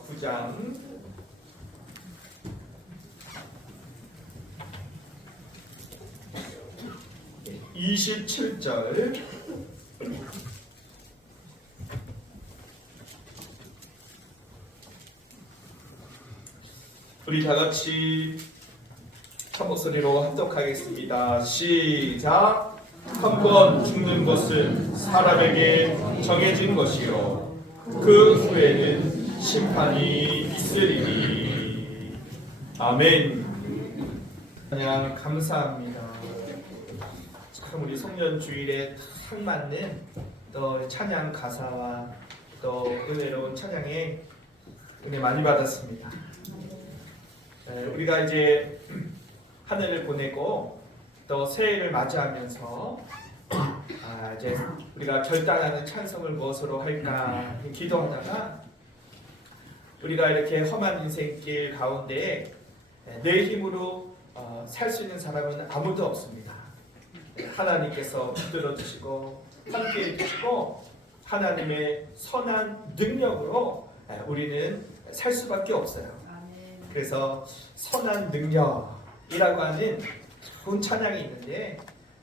9장 27절 우리 다 같이 한 목소리로 합독하겠습니다. 시작. 한 번 죽는 것은 사람에게 정해진 것이요 그 후에는 심판이 있으리니. 아멘. 그냥 감사합니다. 참 우리 송년 주일에 딱 맞는 또 찬양 가사와 또 은혜로운 찬양에 은혜 많이 받았습니다. 우리가 이제 한 해를 보내고 또 새해를 맞이하면서 이제 우리가 결단하는 찬송을 무엇으로 할까 기도하다가 우리가 이렇게 험한 인생길 가운데 내 힘으로 살 수 있는 사람은 아무도 없습니다. 하나님께서 붙들어 주시고 함께해 주시고 하나님의 선한 능력으로 우리는 살 수밖에 없어요. 그래서 선한 능력이라고 하는 좋은 찬양이 있는데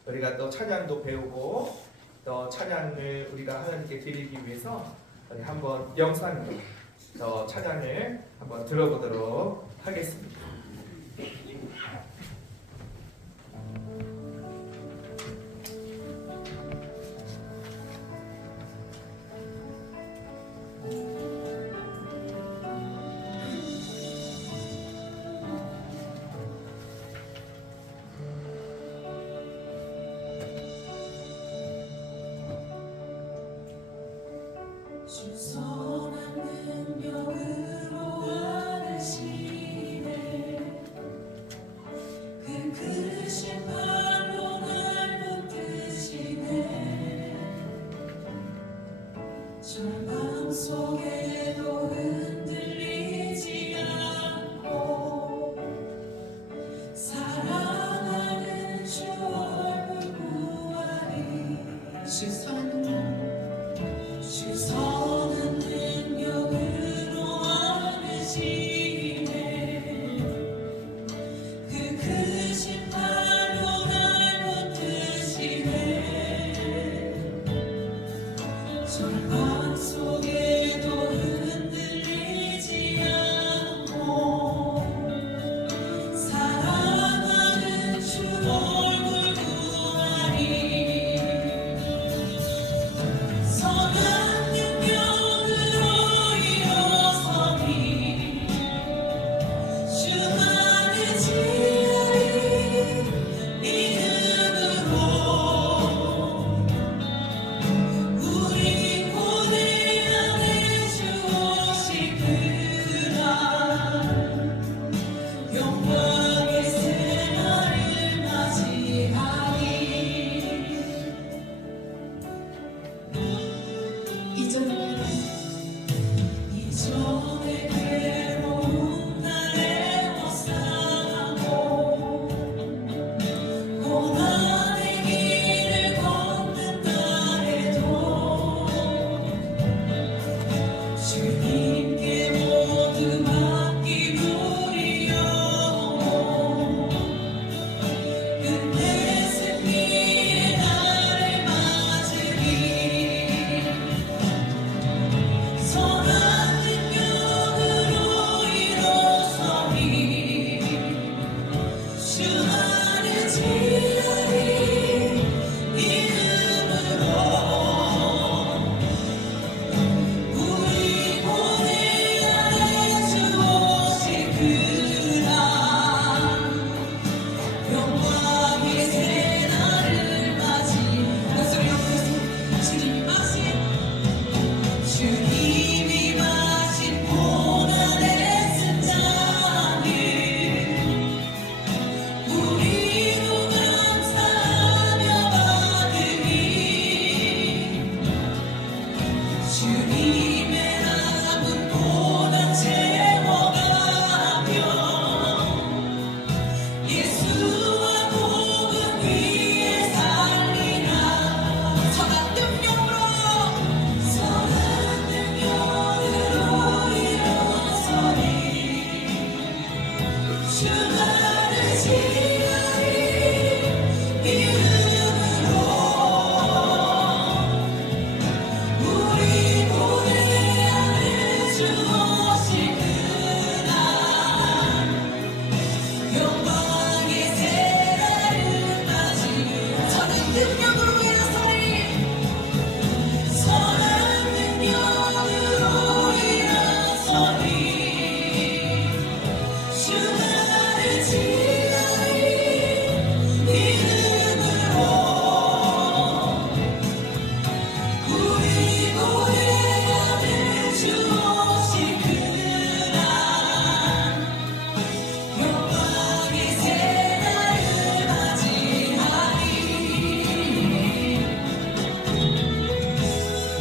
우리가 또 찬양도 배우고 또 찬양을 우리가 하나님께 드리기 위해서 우리 한번 영상으로 또 찬양을 한번 들어보도록 하겠습니다. 우리 누가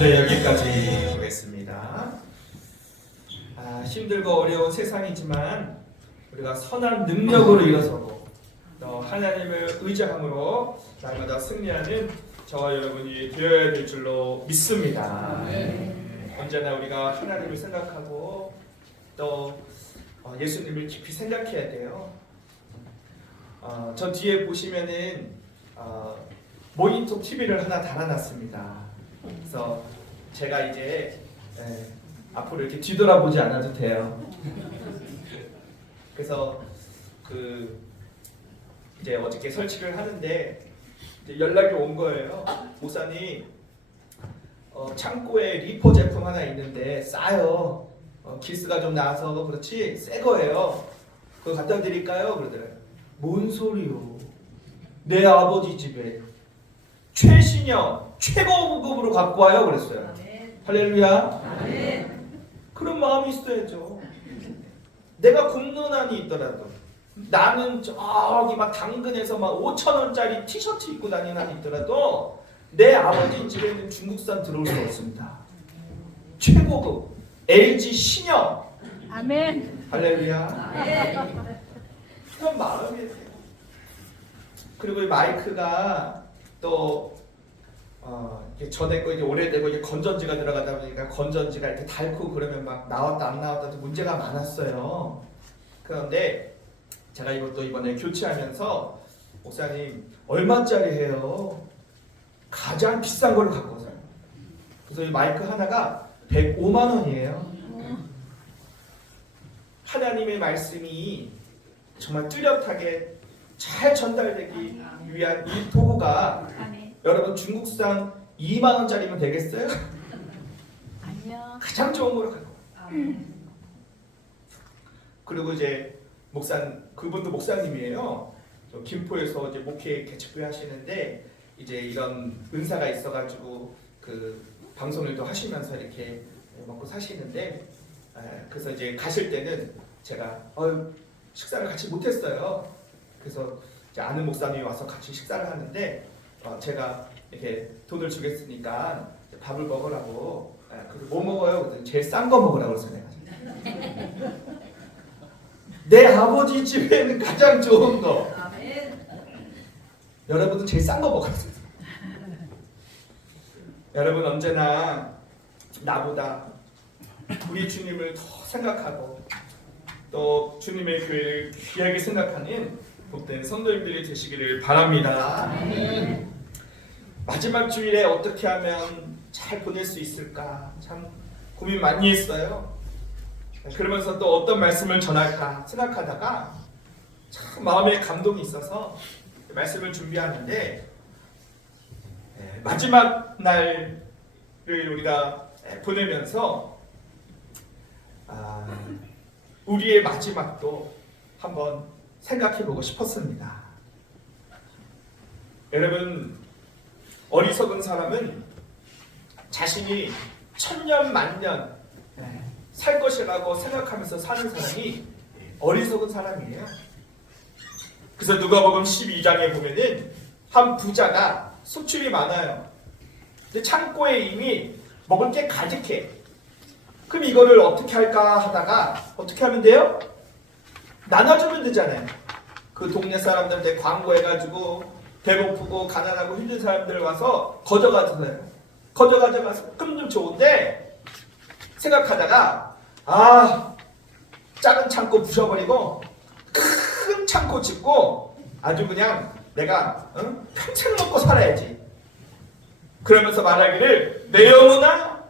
이제 여기까지 보겠습니다. 힘들고 어려운 세상이지만 우리가 선한 능력으로 일어서고 또 하나님을 의지함으로 날마다 승리하는 저와 여러분이 되어야 될 줄로 믿습니다. 언제나 우리가 하나님을 생각하고 또 예수님을 깊이 생각해야 돼요. 저 뒤에 보시면은 모니터 TV를 하나 달아놨습니다. 그래서 제가 이제 앞으로 이렇게 뒤돌아보지 않아도 돼요. 그래서 이제 어저께 설치를 하는데 이제 연락이 온 거예요. 목사님, 창고에 리포 제품 하나 있는데 싸요. 기스가 좀 나서 그렇지 새 거예요. 그거 갖다 드릴까요? 그러더라고요. 뭔 소리요? 내 아버지 집에 최신형 최고급으로 갖고 와요. 그랬어요. 할렐루야. 그런 마음이 있어야죠. 내가 굶는 한이 있더라도 나는 저기 막 당근에서 막 5,000원짜리 티셔츠 입고 다니는 한이 있더라도 내 아버지 집에는 중국산 들어올 수 없습니다. 최고급 LG 신형. 아멘. 할렐루야. 그런 마음이에요. 그리고 이 마이크가 또 전에 거 이제 오래되고 이제 건전지가 들어가다 보니까 건전지가 이렇게 닳고 그러면 막 나왔다 안 나왔다 문제가 많았어요. 그런데 제가 이것도 이번에 교체하면서 목사님 얼마짜리 해요? 가장 비싼 걸 갖고 오세요. 그래서 이 마이크 하나가 105만 원이에요. 하나님의 말씀이 정말 뚜렷하게 잘 전달되기 위한 이 도구가 여러분 중국산 2만 원짜리면 되겠어요? 아니요. 가장 좋은 거로 갖고. 그리고 이제 그분도 목사님이에요. 저 김포에서 이제 목회 개척교회 하시는데 이제 이런 은사가 있어가지고 그 방송일도 하시면서 이렇게 먹고 사시는데 그래서 이제 가실 때는 제가 식사를 같이 못했어요. 그래서 이제 아는 목사님이 와서 같이 식사를 하는데 제가 이렇게 돈을 주겠으니까 밥을 먹으라고. 그래서 뭐 먹어요? 그랬더니 제일 싼 거 먹으라고 그래서 내가 내 아버지 집에는 가장 좋은 거. 여러분은 제일 싼 거 먹어야 돼요. 여러분 언제나 나보다 우리 주님을 더 생각하고 또 주님의 교회를 귀하게 생각하는 복된 성도님들이 되시기를 바랍니다. 마지막 주일에 어떻게 하면 잘 보낼 수 있을까 참 고민 많이 했어요. 그러면서 또 어떤 말씀을 전할까 생각하다가 참 마음에 감동이 있어서 말씀을 준비하는데 마지막 날을 우리가 보내면서 우리의 마지막도 한번 생각해보고 싶었습니다. 여러분 어리석은 사람은 자신이 천년 만년 살 것이라고 생각하면서 사는 사람이 어리석은 사람이에요. 그래서 누가복음 12장에 보면은 한 부자가 소출이 많아요. 근데 창고에 이미 먹을 게 가득해. 그럼 이거를 어떻게 할까 하다가 어떻게 하면 돼요? 나눠주면 되잖아요. 그 동네 사람들한테 광고해가지고 배고프고 가난하고 힘든 사람들 와서 거저가잖아요. 거저가져가서 금 좀 좋은데 생각하다가 작은 창고 부셔버리고 큰 창고 짓고 아주 그냥 내가 평생 먹고 살아야지. 그러면서 말하기를 내 영혼아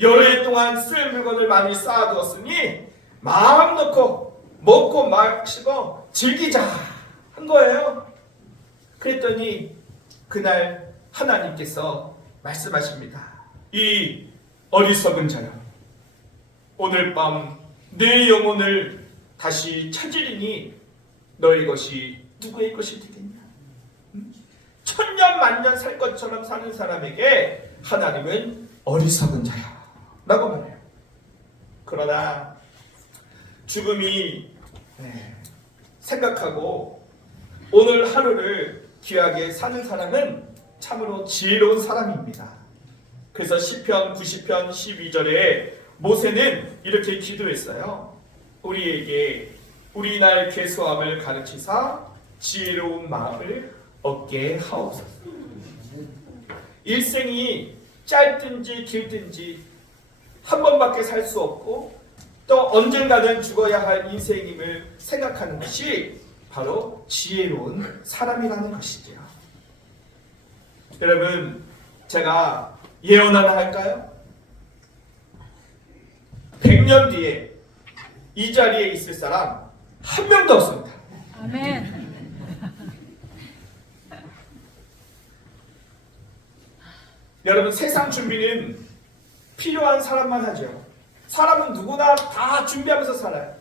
여러 해 동안 쓸 물건을 많이 쌓아두었으니 마음 놓고 먹고 마시고 즐기자 한 거예요. 그랬더니 그날 하나님께서 말씀하십니다. 이 어리석은 자여 오늘 밤 내 영혼을 다시 찾으리니 너의 것이 누구의 것이 되겠냐. 천년 만년 살 것처럼 사는 사람에게 하나님은 어리석은 자야 라고 말해요. 그러나 죽음이 생각하고 오늘 하루를 귀하게 사는 사람은 참으로 지혜로운 사람입니다. 그래서 시편 90편 12절에 모세는 이렇게 기도했어요. 우리에게 우리 날 괴소함을 가르치사 지혜로운 마음을 얻게 하옵소서. 일생이 짧든지 길든지 한 번밖에 살 수 없고 또 언젠가는 죽어야 할 인생임을 생각하는 것이 바로 지혜로운 사람이라는 것이죠. 여러분, 제가 예언 하나 할까요? 100년 뒤에 이 자리에 있을 사람 한 명도 없습니다. 아멘. 여러분, 세상 준비는 필요한 사람만 하죠. 사람은 누구나 다 준비하면서 살아요.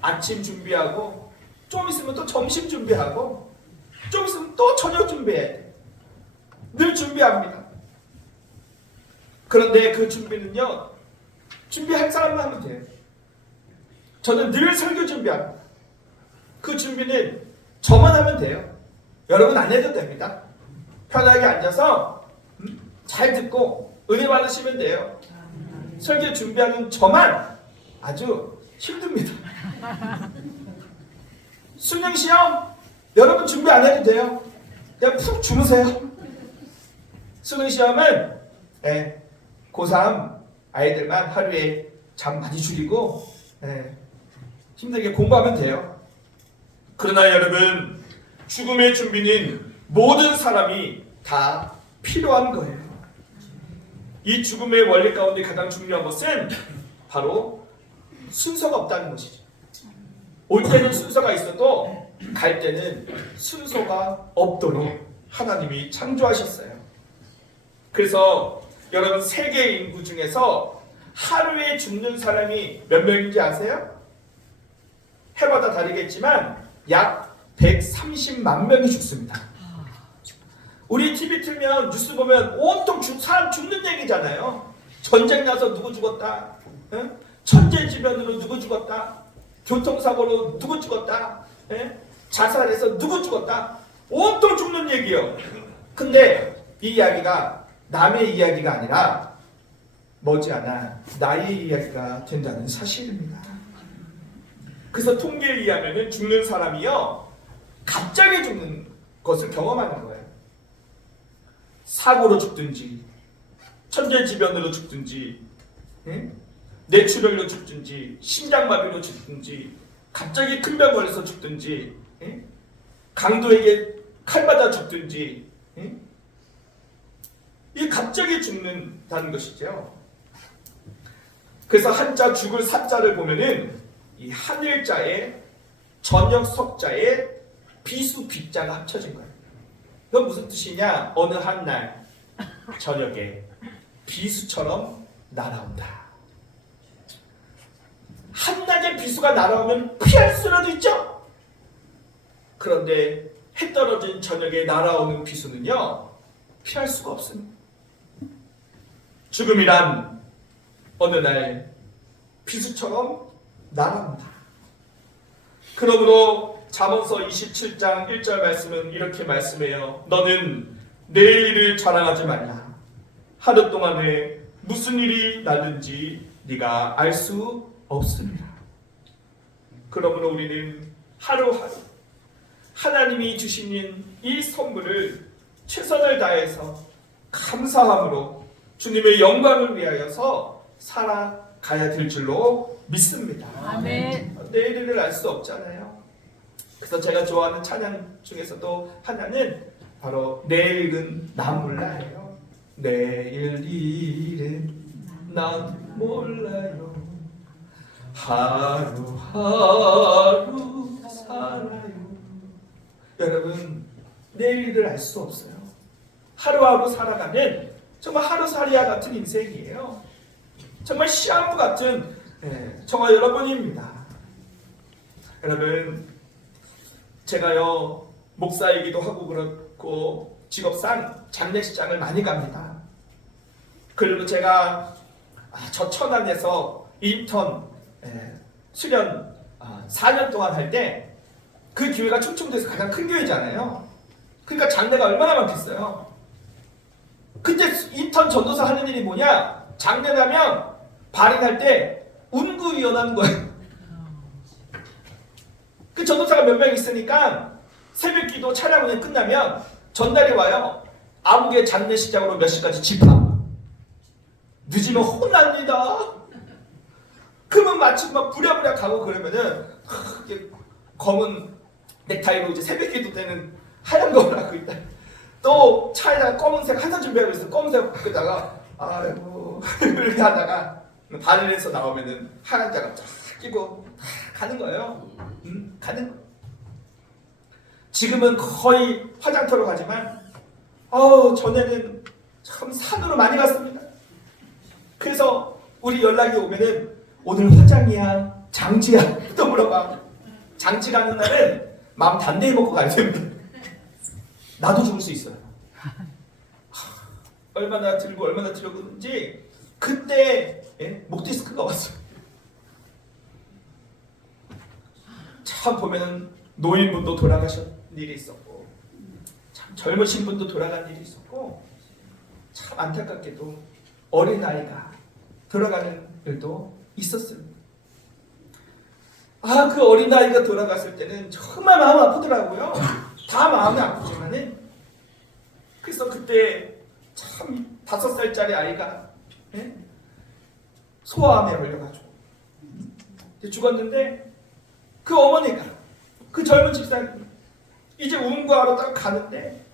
아침 준비하고 좀 있으면 또 점심 준비하고 좀 있으면 또 저녁 준비해야 돼요. 늘 준비합니다. 그런데 그 준비는요, 준비할 사람만 하면 돼요. 저는 늘 설교 준비합니다. 그 준비는 저만 하면 돼요. 여러분 안 해도 됩니다. 편하게 앉아서 잘 듣고 은혜 받으시면 돼요. 설교 준비하는 저만 아주 힘듭니다. 수능 시험 여러분 준비 안 해도 돼요. 그냥 푹 주무세요. 수능 시험은 고3 아이들만 하루에 잠 많이 줄이고 힘들게 공부하면 돼요. 그러나 여러분, 죽음의 준비는 모든 사람이 다 필요한 거예요. 이 죽음의 원리 가운데 가장 중요한 것은 바로 순서가 없다는 것이죠. 올 때는 순서가 있어도 갈 때는 순서가 없도록 하나님이 창조하셨어요. 그래서 여러분, 세계 인구 중에서 하루에 죽는 사람이 몇 명인지 아세요? 해마다 다르겠지만 약 130만 명이 죽습니다. 우리 TV 틀면 뉴스 보면 온통 사람 죽는 얘기잖아요. 전쟁 나서 누구 죽었다, 천재지변으로 누구 죽었다, 교통사고로 누구 죽었다, 자살해서 누구 죽었다, 온통 죽는 얘기요. 근데 이 이야기가 남의 이야기가 아니라 머지않아 나의 이야기가 된다는 사실입니다. 그래서 통계에 의하면 죽는 사람이요, 갑자기 죽는 것을 경험하는 거예요. 사고로 죽든지 천재지변으로 죽든지 뇌출혈로 죽든지 심장마비로 죽든지 갑자기 큰 병 걸려서 죽든지 강도에게 칼 맞아 죽든지 이 갑자기 죽는다는 것이죠. 그래서 한자 죽을 사자를 보면은 이 한일자에 저녁 석자에 비수 비자가 합쳐진 거예요. 그건 무슨 뜻이냐? 어느 한날 저녁에 비수처럼 날아온다. 한낮에 비수가 날아오면 피할 수라도 있죠. 그런데 해 떨어진 저녁에 날아오는 비수는요, 피할 수가 없습니다. 죽음이란 어느 날 비수처럼 날아온다. 그러므로 잠언서 27장 1절 말씀은 이렇게 말씀해요. 너는 내일 일을 자랑하지 말라. 하루 동안에 무슨 일이 나든지 네가 알 수 없습니다. 그러므로 우리는 하루하루 하나님이 주시는 이 선물을 최선을 다해서 감사함으로 주님의 영광을 위하여서 살아가야 될 줄로 믿습니다. 아멘. 내일을 알 수 없잖아요. 그래서 제가 좋아하는 찬양 중에서도 하나는 바로 내일은 난 몰라요. 내일 일은 난 몰라요. 하루하루 살아요. 여러분, 내일을 알 수 없어요. 하루하루 살아가는 정말 하루살이와 같은 인생이에요. 정말 시한부 같은 정말 여러분입니다. 여러분, 제가요 목사이기도 하고 그렇고 직업상 장례식장을 많이 갑니다. 그리고 제가 저 천안에서 인턴 수련 4년 동안 할 때 그 교회가 충청도에서 가장 큰 교회잖아요. 그러니까 장례가 얼마나 많겠어요. 그때 인턴 전도사 하는 일이 뭐냐? 장례 가면 발인할 때 운구위원하는 거예요. 그 전도사가 몇 명 있으니까 새벽기도 차량 운행 끝나면 전달이 와요. 아무개 장례식장으로 몇 시까지 집합. 늦으면 혼납니다. 그러면 마침 막 부랴부랴 가고 그러면은 이렇게 검은 넥타이로 이제 새벽기도 때는 하얀 거를 하고 있다. 또 차에다가 검은색 항상 준비하고 있어. 검은색 벗겨다가 아이고 이렇게 하다가 바늘에서 나오면은 하얀 자가 쫙 끼고 가는 거예요. 가는 거. 지금은 거의 화장터로 가지만 전에는 참 산으로 많이 갔습니다. 그래서 우리 연락이 오면은 오늘 화장이야 장지야 또 물어봐. 장지 가는 날은 마음 단단히 먹고 가야 됩니다. 나도 죽을 수 있어요. 얼마나 들고 얼마나 들었는지 그때 목 디스크가 왔어요. 참 보면은 노인분도 돌아가신 일이 있었고 참 젊으신 분도 돌아간 일이 있었고 참 안타깝게도 어린아이가 돌아가는 일도 있었습니다. 그 어린아이가 돌아갔을 때는 정말 마음 아프더라고요. 다 마음이 아프지만은 그래서 그때 참 5살짜리 아이가 소아암에 걸려가지고 죽었는데 그 어머니가 그 젊은 집사님 이제 운구하러 딱 가는데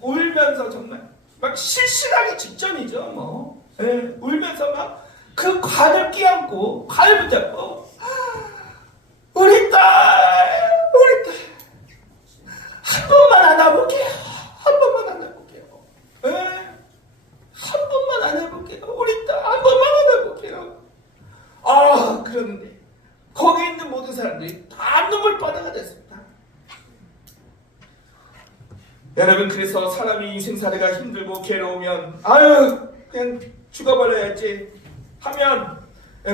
울면서 정말 막 실신하기 직전이죠. 뭐 울면서 막 그 관을 끼안고 관을 붙잡고 우리 딸 한 번만 안아볼게요. 한 번만 안아볼게요. 한 번만 안아볼게요. 우리 딸 한 번만 안아볼게요. 그러는데 거기 있는 모든 사람들이 다 눈물바다가 됐습니다. 여러분 그래서 사람이 인생살이가 힘들고 괴로우면 그냥 죽어버려야지 하면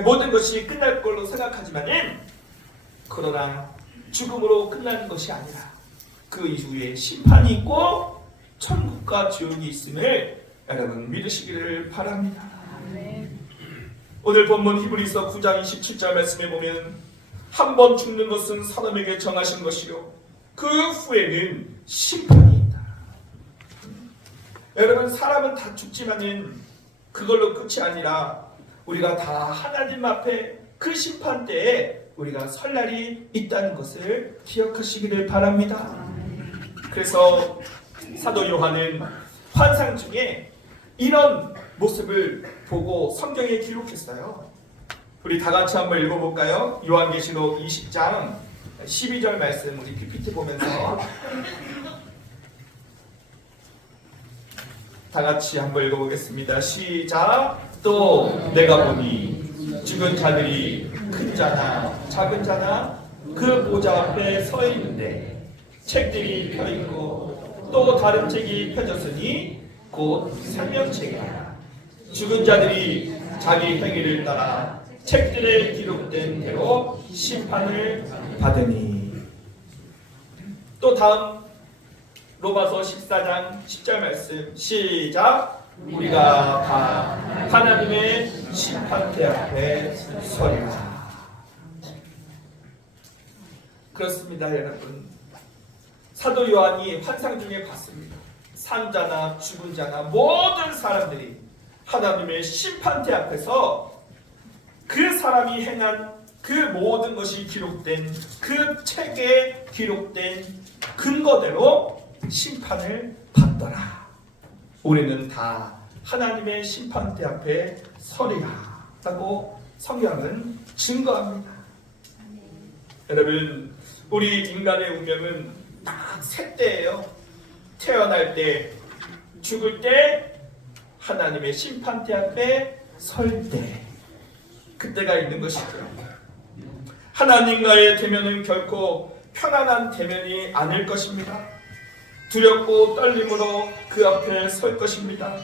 모든 것이 끝날 걸로 생각하지만은 그러나 죽음으로 끝나는 것이 아니라 그 이후에 심판이 있고 천국과 지옥이 있음을 여러분 믿으시기를 바랍니다. 오늘 본문 히브리서 9장 27절 말씀에 보면 한 번 죽는 것은 사람에게 정하신 것이요 그 후에는 심판이 있다. 여러분 사람은 다 죽지만은 그걸로 끝이 아니라 우리가 다 하나님 앞에 그 심판 때에 우리가 설 날이 있다는 것을 기억하시기를 바랍니다. 그래서 사도 요한은 환상 중에 이런 모습을 보고 성경에 기록했어요. 우리 다 같이 한번 읽어볼까요? 요한계시록 20장 12절 말씀 우리 PPT 보면서 다 같이 한번 읽어보겠습니다. 시작. 또 내가 보니 죽은 자들이 큰 자나 작은 자나 그 보좌 앞에 서 있는데 책들이 펴있고 또 다른 책이 펴졌으니 곧 생명책이라. 죽은 자들이 자기 행위를 따라 책들에 기록된 대로 심판을 받으니. 또 다음 로마서 14장 10절 말씀 시작. 우리가 다 하나님의 심판대 앞에 서리라. 그렇습니다 여러분. 사도 요한이 환상 중에 봤습니다. 산자나 죽은 자나 모든 사람들이 하나님의 심판대 앞에서 그 사람이 행한 그 모든 것이 기록된 그 책에 기록된 근거대로 심판을 받더라. 우리는 다 하나님의 심판대 앞에 서리라 라고 성경은 증거합니다. 여러분 우리 인간의 운명은 딱 세 때예요. 태어날 때, 죽을 때, 하나님의 심판대 앞에 설 때, 그때가 있는 것이죠. 하나님과의 대면은 결코 편안한 대면이 아닐 것입니다. 두렵고 떨림으로 그 앞에 설 것입니다.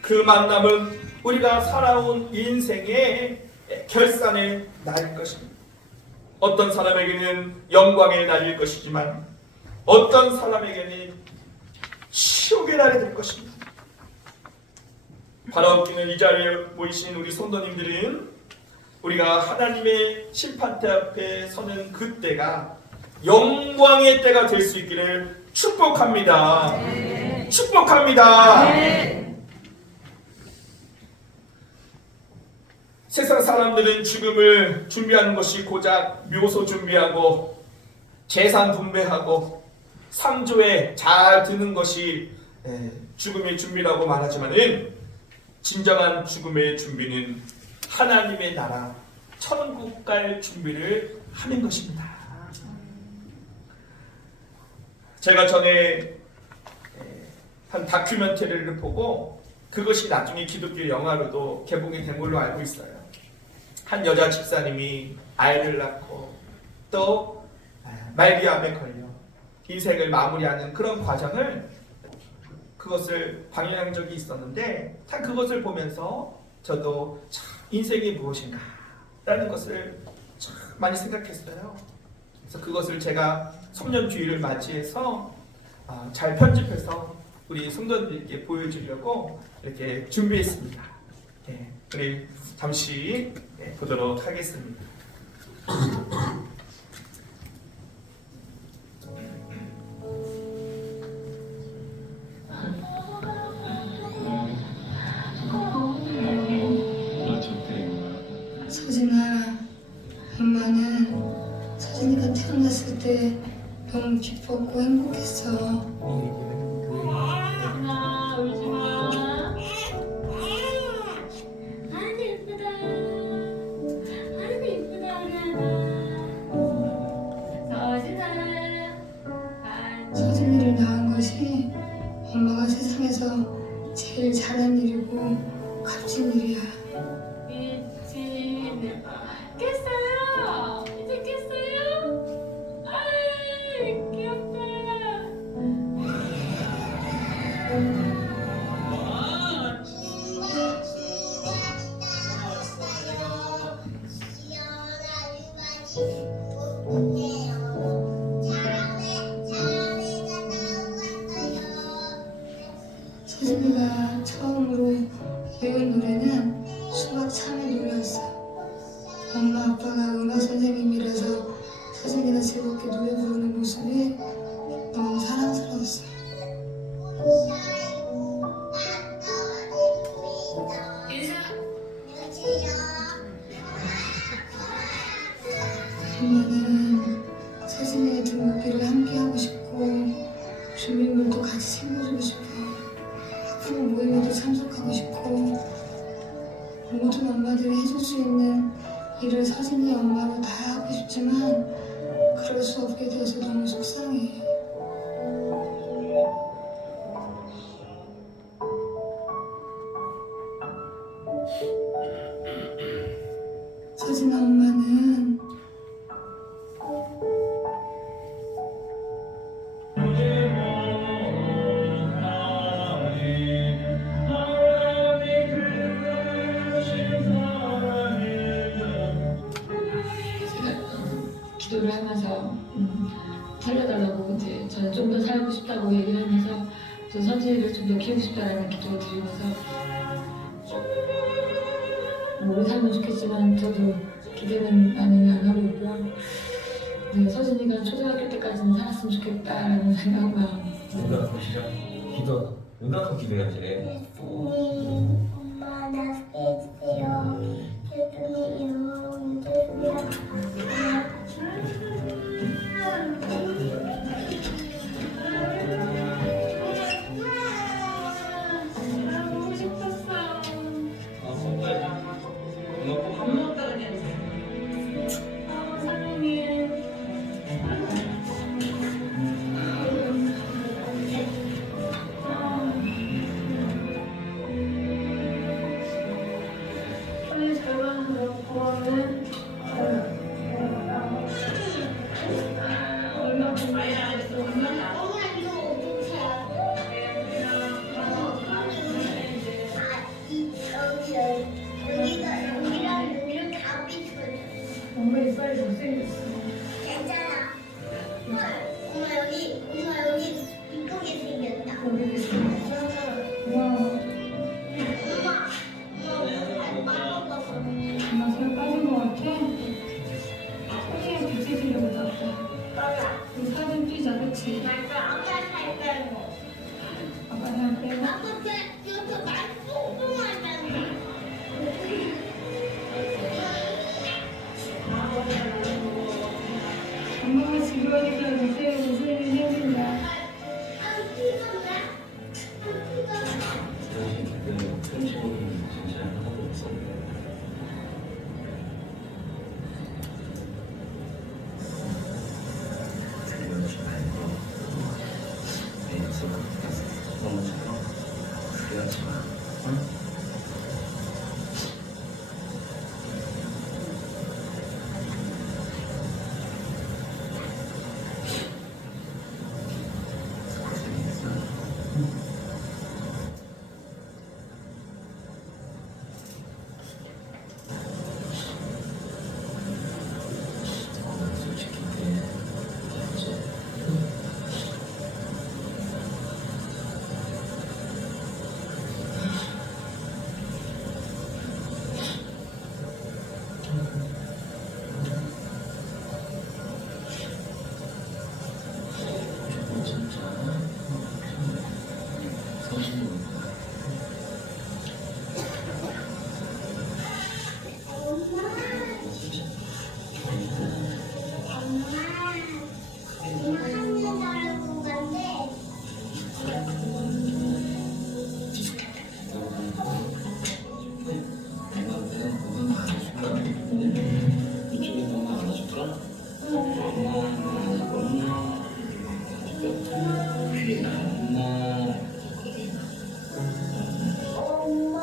그 만남은 우리가 살아온 인생의 결산의 날일 것입니다. 어떤 사람에게는 영광의 날일 것이지만 어떤 사람에게는 지옥에 나게 될 것입니다. 바라옵기는 이 자리에 모이신 우리 성도님들은 우리가 하나님의 심판대 앞에 서는 그때가 영광의 때가 될 수 있기를 축복합니다. 네. 축복합니다. 네. 세상 사람들은 죽음을 준비하는 것이 고작 묘소 준비하고 재산 분배하고 상조에 잘 드는 것이 죽음의 준비라고 말하지만은 진정한 죽음의 준비는 하나님의 나라 천국 갈 준비를 하는 것입니다. 제가 전에 한 다큐멘터리를 보고 그것이 나중에 기독교 영화로도 개봉이 된 걸로 알고 있어요. 한 여자 집사님이 아이를 낳고 또 말기암에 걸려 인생을 마무리하는 그런 과정을 그것을 방영한 적이 있었는데 참 그것을 보면서 저도 참 인생이 무엇인가 라는 것을 참 많이 생각했어요. 그래서 그것을 제가 송년주의를 맞이해서 잘 편집해서 우리 성도들께 보여주려고 이렇게 준비했습니다. 우리 잠시 보도록 하겠습니다. 서진아, 엄마는 서진이가 태어났을 때 너무 기뻤고 행복했어. 아, 울지 마. 아이고 예쁘다. 아이고 예쁘다 우리 하나. 서진아. 서진이를 낳은 것이 엄마가 세상에서 제일 잘한 일이고 값진 일이야. 미친. 깼어요. 이제 깼어요. 아이 귀엽다. 서진이가 처음으로 배운 노래는 수박 참외 노래였어. 엄마 아빠가 음악 선생님이라서 서진이가 즐겁게 노래 부르는 모습이 너무 사랑스러웠어. 엄마는 서진이의 등록기를 함께 하고 싶고 준비물도 같이 챙겨주고 싶어. 학부 모임에도 참석하고 싶고 모든 엄마들이 해줄 수 있는 일을 서진이 엄마로 다 하고 싶지만 그럴 수 없게 돼서 너무 속상해. 서진아 엄마는 기도를 하면서 살려달라고 이제 저는 좀 더 살고 싶다고 얘기를 하면서 저 서진이를 좀 더 키우고 싶다라는 기도를 드리면서 오래 살면 좋겠지만 저도 기대는 많이 안 하고 있고요. 네, 서진이가 초등학교 때까지는 살았으면 좋겠다라는 생각만. 응답하고 시작. 기도. 응답하고 기도해야지. 엄마 나 해주세요. 예수님 이름으로 믿으세요. 너무 싶었어. 사랑해. 빨리 잘 가는 거 고마워. 숨기자, 그치? 맞아, 아빠 살 때는. 아빠 살 때. 아빠 이렇게 말 뚱뚱하잖아. 엄마가 지금 하니까 무슨 생긴다. 안 피곤해? 안 피곤해? 사실 그때 음식은 진짜 하나도 없었는데 그러지 말고 내 약속을 너무 잘해. 그러지 마. 응? 솔직히 이제 진짜 서진이니까 엄마, 하늘 나라 공간데 엄마 안아줄까? 이쪽에 엄마 안아줄까? 엄마 귀에 엄마 엄마.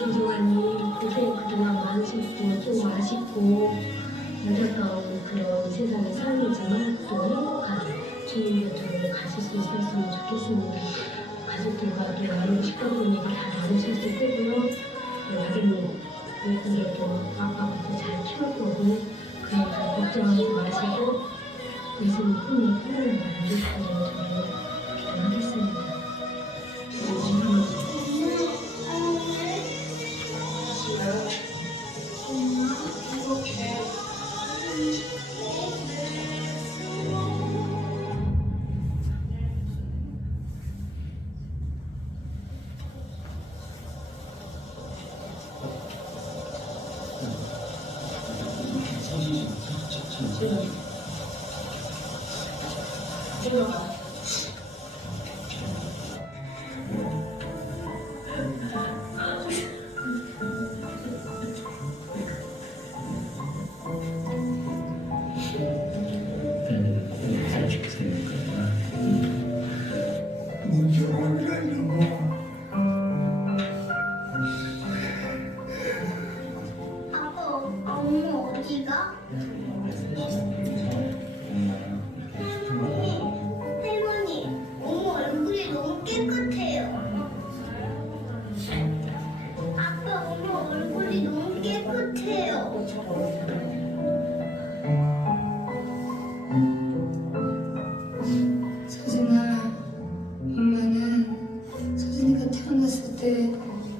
김동환이 고생 그동안 많으셨고 좀 아쉽고 안타까운 그런 세상의 삶이지만 또 행복한 주민들도 가실 수 있었으면 좋겠습니다. 가족들과 또 많은 시끄러운 얘기 다 나누셨을 테고요. 아드님 예쁘게도 아빠부터 잘 키울 거고 그러니까 걱정하지 마시고 예수님 품에 편안한 마음 주시기를 저도 기도하겠습니다. 들어가. 솔직히 생각해. 먼저 올라가려고 아빠, 엄마 어디가? 할머니, 엄마 얼굴이 너무 깨끗해요. 아빠, 엄마 얼굴이 너무 깨끗해요. 서진아, 엄마는 서진이가 태어났을 때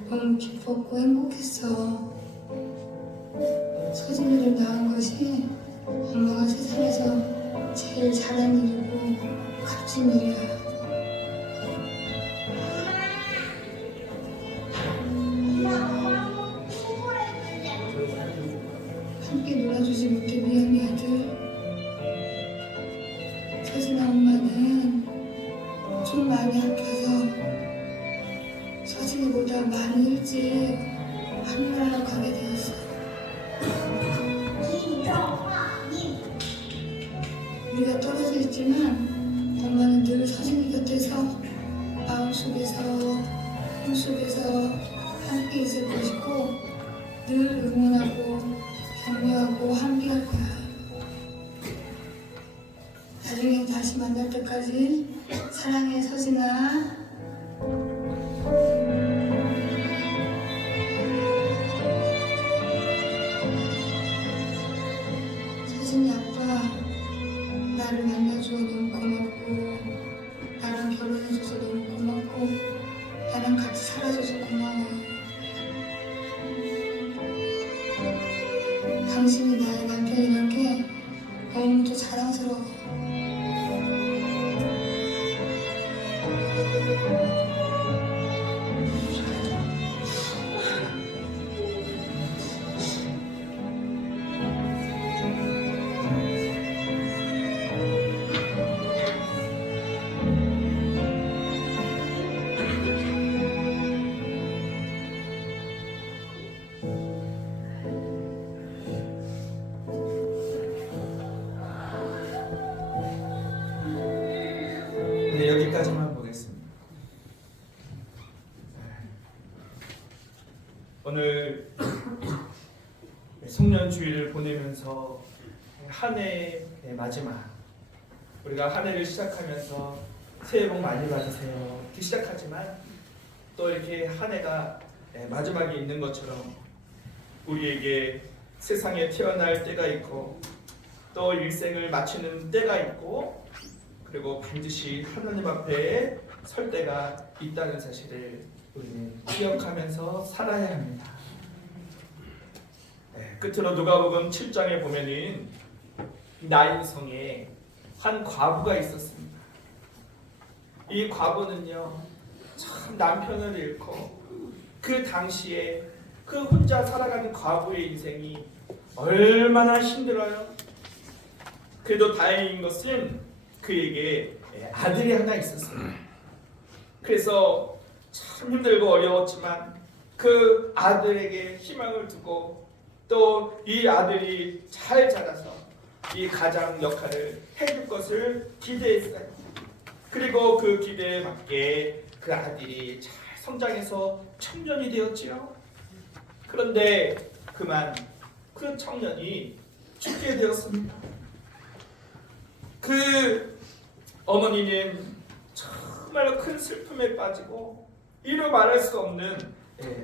너무 기뻤고 행복했어. 서진이를 낳은 것이 엄마가 세상에서 제일 잘한 일이고 값진 일이야. 엄마 한번 포옹해줄래? 함께 놀아주지 못해 미안해 아들. 서진아 엄마는 좀 많이 아파서 서진이보다 많이 일찍 하늘나라 가게 되었어. 김정화님. 우리가 떨어져 있지만 엄마는 늘 서진이 곁에서 마음속에서 꿈속에서 함께 있을 것이고 늘 응원하고 격려하고 함께할 거야. 나중에 다시 만날 때까지 사랑해 서진아. 서진이 아빠 나를 만나줘서 너무 고맙고 나랑 결혼해줘서 너무 고맙고 나랑 같이 살아줘서 고마워. 당신이 나의 남편이란 게 너무도 자랑스러워. 네, 여기까지만 보겠습니다. 오늘 송년주일을 보내면서 한 해의 마지막, 우리가 한 해를 시작하면서 새해 복 많이 받으세요 이렇게 시작하지만 또 이렇게 한 해가 마지막이 있는 것처럼 우리에게 세상에 태어날 때가 있고 또 일생을 마치는 때가 있고 그리고 반드시 하나님 앞에 설 때가 있다는 사실을 우리는 기억하면서 살아야 합니다. 끝으로 누가복음 7장에 보면은 나인성에 한 과부가 있었습니다. 이 과부는요, 참 남편을 잃고 그 당시에 그 혼자 살아가는 과부의 인생이 얼마나 힘들어요. 그래도 다행인 것은 그에게 아들이 하나 있었어요. 그래서 참 힘들고 어려웠지만 그 아들에게 희망을 두고 또 이 아들이 잘 자라서 이 가장 역할을 해줄 것을 기대했어요. 그리고 그 기대에 맞게 그 아들이 잘 성장해서 청년이 되었지요. 그런데 그만 그 청년이 죽게 되었습니다. 그 어머니는 정말로 큰 슬픔에 빠지고 이루 말할 수 없는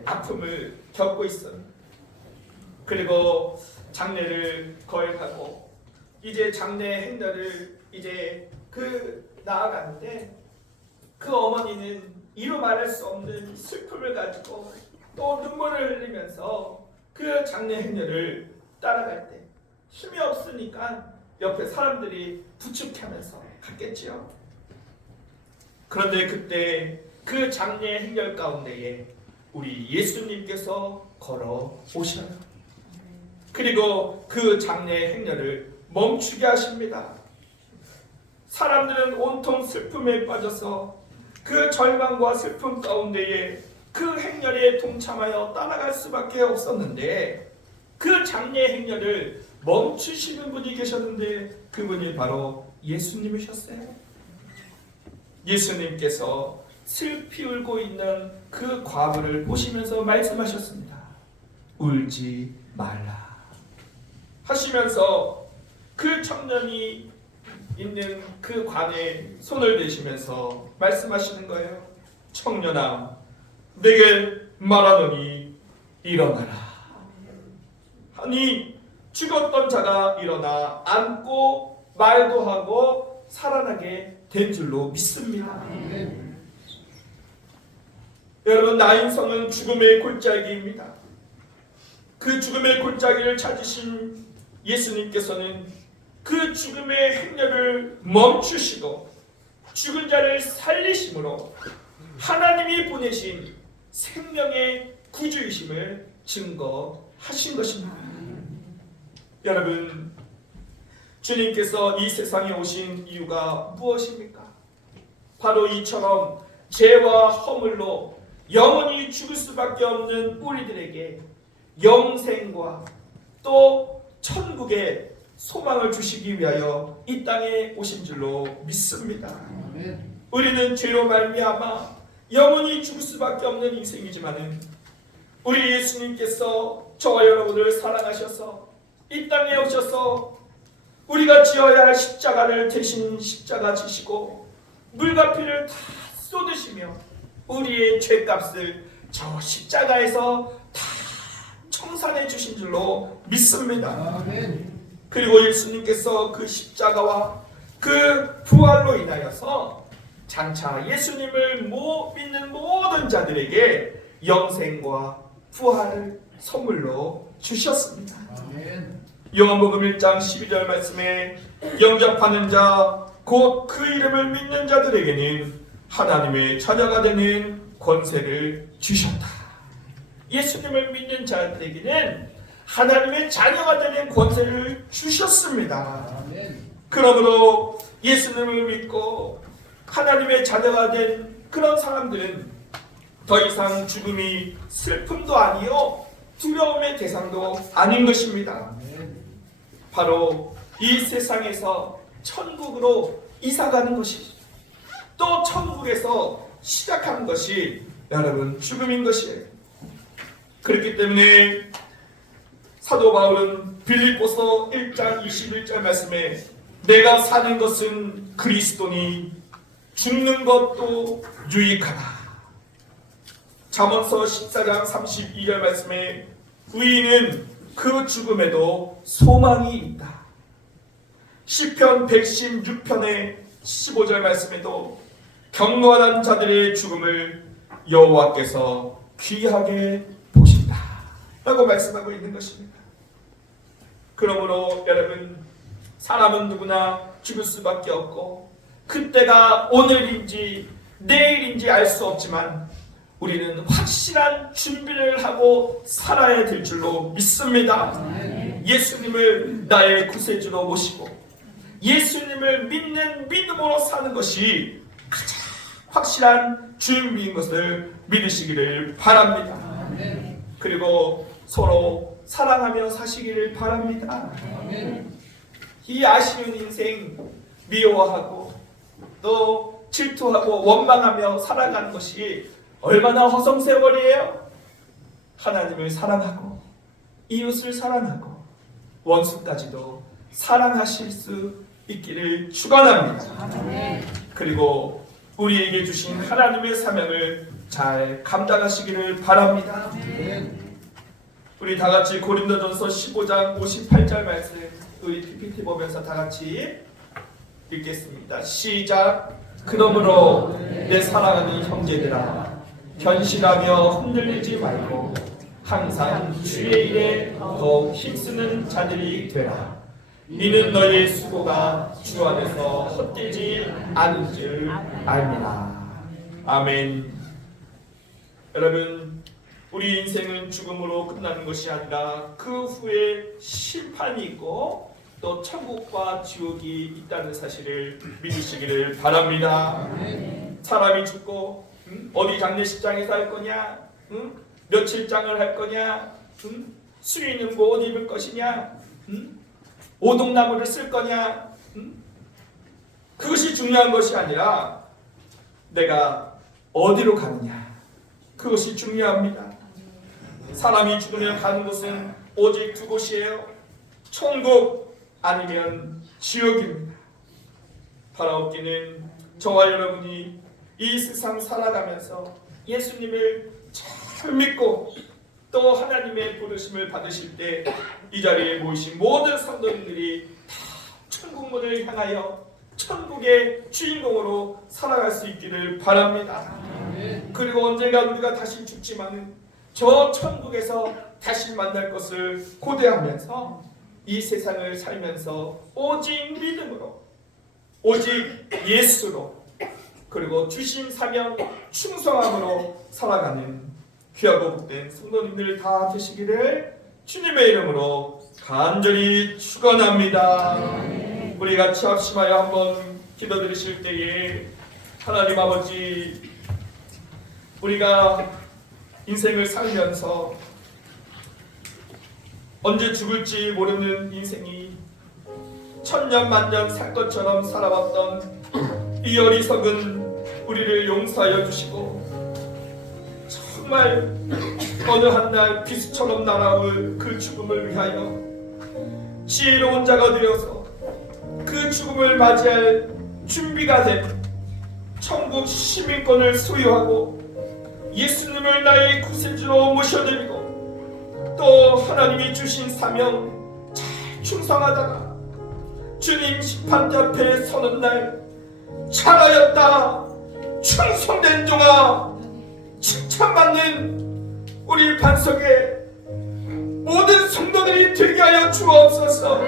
아픔을 겪고 있어요. 그리고 장례를 거행하고 이제 장례 행렬을 이제 나아가는데 그 어머니는 이루 말할 수 없는 슬픔을 가지고 또 눈물을 흘리면서 그 장례 행렬을 따라갈 때 힘이 없으니까 옆에 사람들이 부축하면서 갔겠지요. 그런데 그때 그 장례 행렬 가운데에 우리 예수님께서 걸어 오셔요. 그리고 그 장례 행렬을 멈추게 하십니다. 사람들은 온통 슬픔에 빠져서 그 절망과 슬픔 가운데에 그 행렬에 동참하여 따라갈 수밖에 없었는데 그 장례 행렬을 멈추시는 분이 계셨는데 그분이 바로 예수님이셨어요. 예수님께서 슬피 울고 있는 그 과부를 보시면서 말씀하셨습니다. 울지 말라 하시면서 그 청년이 있는 그 관에 손을 대시면서 말씀하시는 거예요. 청년아, 내게 말하노니 일어나라. 하니 죽었던 자가 일어나 앉고 말도 하고 살아나게 된 줄로 믿습니다. 여러분, 나인성은 죽음의 골짜기입니다. 그 죽음의 골짜기를 찾으신 예수님께서는 그 죽음의 행렬을 멈추시고 죽은 자를 살리심으로 하나님이 보내신 생명의 구주이심을 증거하신 것입니다. 여러분, 주님께서 이 세상에 오신 이유가 무엇입니까? 바로 이처럼 죄와 허물로 영원히 죽을 수밖에 없는 우리들에게 영생과 또 천국의 소망을 주시기 위하여 이 땅에 오신 줄로 믿습니다. 우리는 죄로 말미암아 영원히 죽을 수밖에 없는 인생이지만은 우리 예수님께서 저와 여러분을 사랑하셔서 이 땅에 오셔서 우리가 지어야 할 십자가를 대신 십자가 지시고 물과 피를 다 쏟으시며 우리의 죄값을 저 십자가에서 다 청산해 주신 줄로 믿습니다. 그리고 예수님께서 그 십자가와 그 부활로 인하여서 장차 예수님을 믿는 모든 자들에게 영생과 부활을 선물로 주셨습니다. 요한복음 1장 12절 말씀에 영접하는 자 곧 그 이름을 믿는 자들에게는 하나님의 자녀가 되는 권세를 주셨다. 예수님을 믿는 자들에게는 하나님의 자녀가 되는 권세를 주셨습니다. 그러므로 예수님을 믿고 하나님의 자녀가 된 그런 사람들은 더 이상 죽음이 슬픔도 아니요 두려움의 대상도 아닌 것입니다. 바로 이 세상에서 천국으로 이사가는 것이 또 천국에서 시작하는 것이 여러분 죽음인 것이에요. 그렇기 때문에 사도 바울은 빌립보서 1장 21절 말씀에 내가 사는 것은 그리스도니 죽는 것도 유익하다. 잠언서 14장 32절 말씀에 의인은 그 죽음에도 소망이 있다. 시편 116편의 15절 말씀에도 경건한 자들의 죽음을 여호와께서 귀하게 보신다 라고 말씀하고 있는 것입니다. 그러므로 여러분 사람은 누구나 죽을 수밖에 없고 그때가 오늘인지 내일인지 알 수 없지만 우리는 확실한 준비를 하고 살아야 될 줄로 믿습니다. 예수님을 나의 구세주로 모시고 예수님을 믿는 믿음으로 사는 것이 가장 확실한 준비인 것을 믿으시기를 바랍니다. 그리고 서로 사랑하며 사시기를 바랍니다. 이 아쉬운 인생 미워하고 또 질투하고 원망하며 살아가는 것이 얼마나 허송세월이에요. 하나님을 사랑하고 이웃을 사랑하고 원수까지도 사랑하실 수 있기를 축원합니다. 그리고 우리에게 주신 하나님의 사명을 잘 감당하시기를 바랍니다. 우리 다 같이 고린도전서 15장 58절 말씀 우리 PPT 보면서 다 같이 읽겠습니다. 시작. 그러므로 내 사랑하는 형제들아 견실하며 흔들리지 말고 항상 주의 일에 더욱 힘쓰는 자들이 되라. 이는 너희의 수고가 주 안에서 헛되지 않은 줄 알미라. 아멘. 여러분 우리 인생은 죽음으로 끝나는 것이 아니라 그 후에 심판이 있고 또 천국과 지옥이 있다는 사실을 믿으시기를 바랍니다. 사람이 죽고 어디 장례식장에서 할 거냐, 며칠장을 할 거냐, 수리는 뭐 옷 입을 것이냐, 오동나무를 쓸 거냐, 그것이 중요한 것이 아니라 내가 어디로 가느냐, 그것이 중요합니다. 사람이 죽으면 가는 곳은 오직 두 곳이에요. 천국 아니면 지옥입니다. 바라옵기는 저와 여러분이 이 세상 살아가면서 예수님을 잘 믿고 또 하나님의 부르심을 받으실 때 이 자리에 모이신 모든 성도님들이 다 천국문을 향하여 천국의 주인공으로 살아갈 수 있기를 바랍니다. 그리고 언젠가 우리가 다시 죽지만은 저 천국에서 다시 만날 것을 고대하면서 이 세상을 살면서 오직 믿음으로 오직 예수로 그리고 주신 사명 충성함으로 살아가는 귀하고 복된 성도님들 다 되시기를 주님의 이름으로 간절히 축원합니다. 우리 같이 합심하여 한번 기도드리실 때에 하나님 아버지 우리가 인생을 살면서 언제 죽을지 모르는 인생이 천년 만년 살 것처럼 살아왔던 이 어리석은 우리를 용서하여 주시고 정말 어느 한날 비수처럼 날아올 그 죽음을 위하여 지혜로운 자가 되어서 그 죽음을 맞이할 준비가 된 천국 시민권을 소유하고 예수님을 나의 구세주로 모셔드리고 또 하나님이 주신 사명 잘 충성하다가 주님 심판대 앞에 서는 날 잘하였다 충성된 종아 칭찬받는 우리 반석에 모든 성도들이 되게 하여 주옵소서.